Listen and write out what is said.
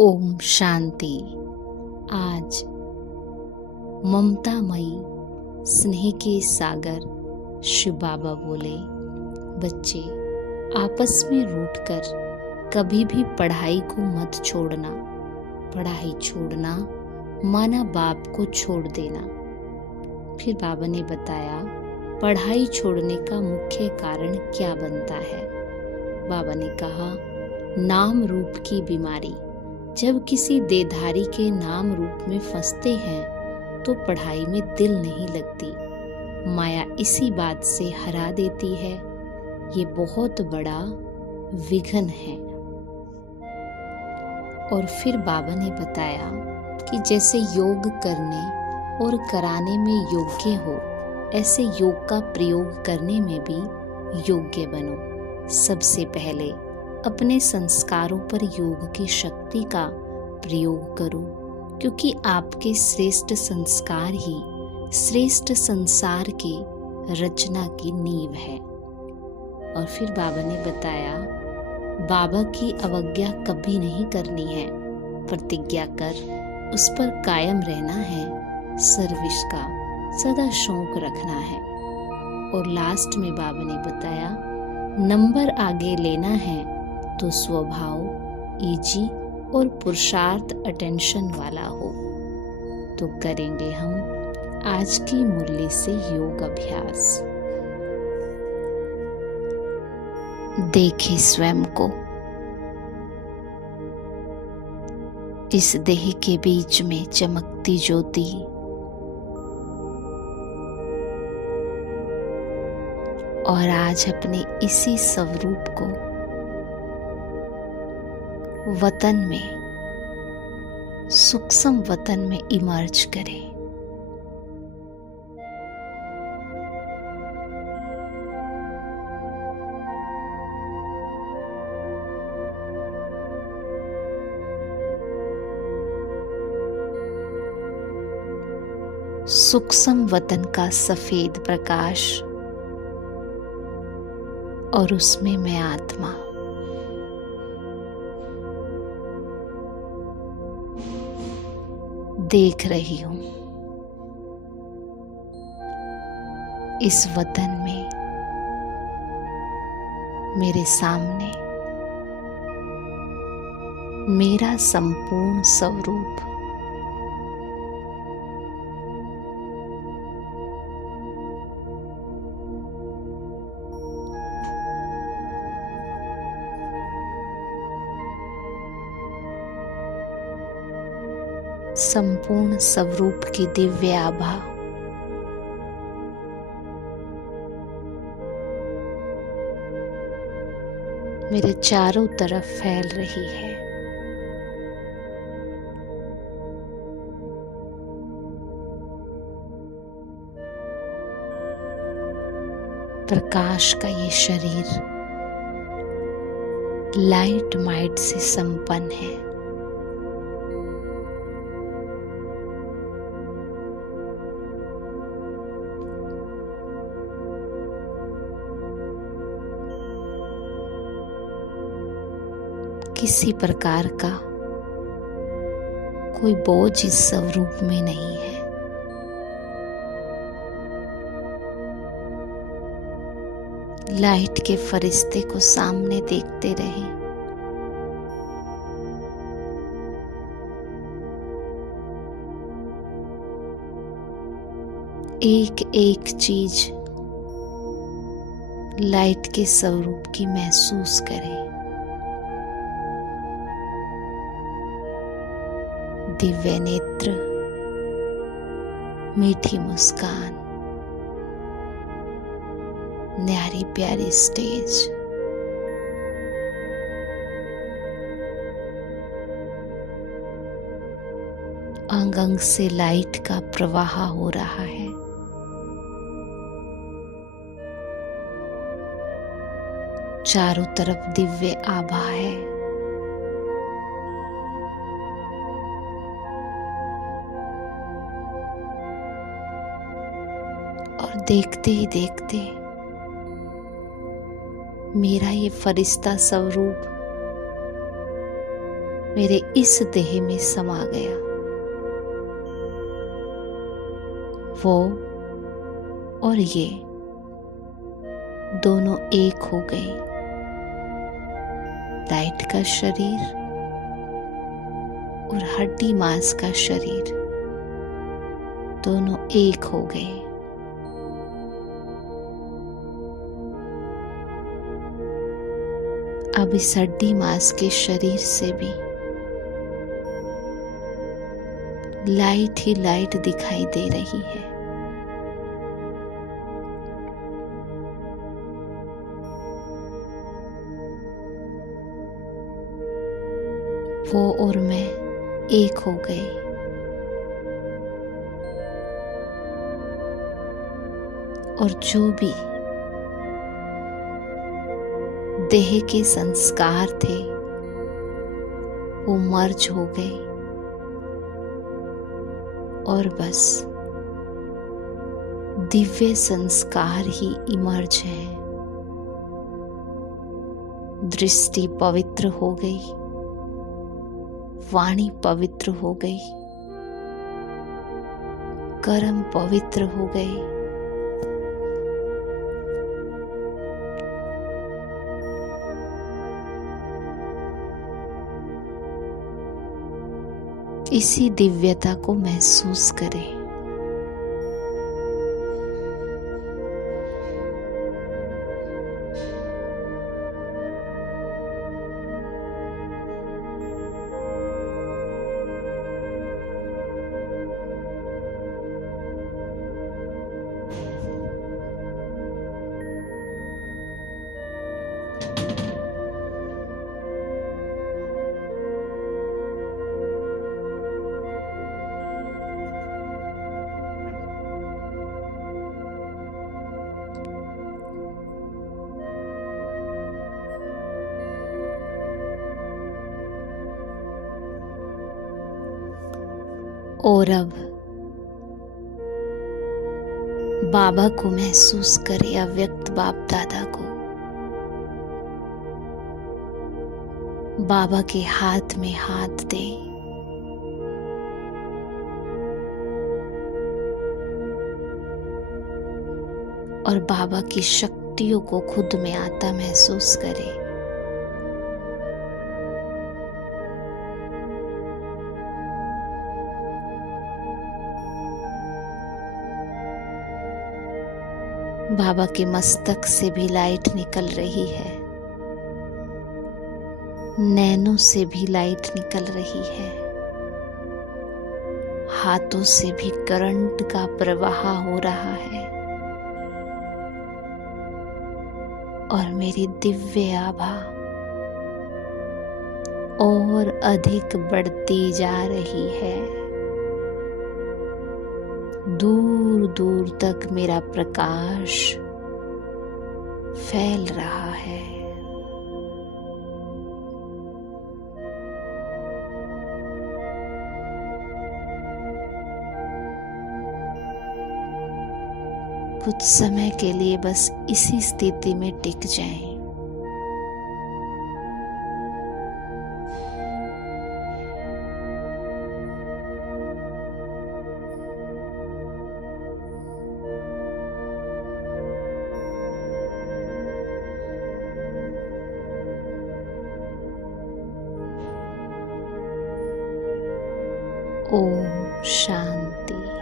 ओम शांति। आज ममतामयी स्नेह के सागर शिव बाबा बोले, बच्चे आपस में रूठकर कभी भी पढ़ाई को मत छोड़ना। पढ़ाई छोड़ना माना बाप को छोड़ देना। फिर बाबा ने बताया पढ़ाई छोड़ने का मुख्य कारण क्या बनता है। बाबा ने कहा नाम रूप की बीमारी। जब किसी देहधारी के नाम रूप में फंसते हैं तो पढ़ाई में दिल नहीं लगती। माया इसी बात से हरा देती है। ये बहुत बड़ा विघ्न है। और फिर बाबा ने बताया कि जैसे योग करने और कराने में योग्य हो, ऐसे योग का प्रयोग करने में भी योग्य बनो। सबसे पहले अपने संस्कारों पर योग की शक्ति का प्रयोग करो, क्योंकि आपके श्रेष्ठ संस्कार ही श्रेष्ठ संसार की रचना की नींव है। और फिर बाबा ने बताया बाबा की अवज्ञा कभी नहीं करनी है। प्रतिज्ञा कर उस पर कायम रहना है। सर्विस का सदा शौक रखना है। और लास्ट में बाबा ने बताया नंबर आगे लेना है तो स्वभाव इजी और पुरुषार्थ अटेंशन वाला हो। तो करेंगे हम आज की मुरली से योग अभ्यास। देखें स्वयं को। इस देह के बीच में चमकती ज्योति और आज अपने इसी स्वरूप को वतन में, सूक्ष्म वतन में इमर्ज करें। सूक्ष्म वतन का सफेद प्रकाश और उसमें मैं आत्मा। देख रही हूं इस वतन में मेरे सामने मेरा संपूर्ण स्वरूप संपूर्ण स्वरूप की दिव्य आभा मेरे चारों तरफ फैल रही है। प्रकाश का ये शरीर लाइट माइट से संपन्न है। किसी प्रकार का कोई बोझ इस स्वरूप में नहीं है। लाइट के फरिश्ते को सामने देखते रहे। एक एक चीज लाइट के स्वरूप की महसूस करें। दिव्य नेत्र, मीठी मुस्कान, न्यारी प्यारी स्टेज, अंग अंग से लाइट का प्रवाह हो रहा है। चारों तरफ दिव्य आभा है। और देखते ही देखते मेरा ये फरिश्ता स्वरूप मेरे इस देह में समा गया। वो और ये दोनों एक हो गए। लाइट का शरीर और हड्डी मांस का शरीर दोनों एक हो गए। अब इस हड्डी मांस के शरीर से भी लाइट ही लाइट दिखाई दे रही है। वो और मैं एक हो गए। और जो भी देह के संस्कार थे वो मर्ज हो गए और बस दिव्य संस्कार ही इमर्ज हैं। दृष्टि पवित्र हो गई, वाणी पवित्र हो गई, कर्म पवित्र हो गए। इसी दिव्यता को महसूस करें। और अब बाबा को महसूस करे, अव्यक्त बाप दादा को। बाबा के हाथ में हाथ दे। और बाबा की शक्तियों को खुद में आता महसूस करे। बाबा के मस्तक से भी लाइट निकल रही है, नैनों से भी लाइट निकल रही है, हाथों से भी करंट का प्रवाह हो रहा है। और मेरी दिव्य आभा और अधिक बढ़ती जा रही है। दूर दूर तक मेरा प्रकाश फैल रहा है। कुछ समय के लिए बस इसी स्थिति में टिक जाएं। ओम शांति।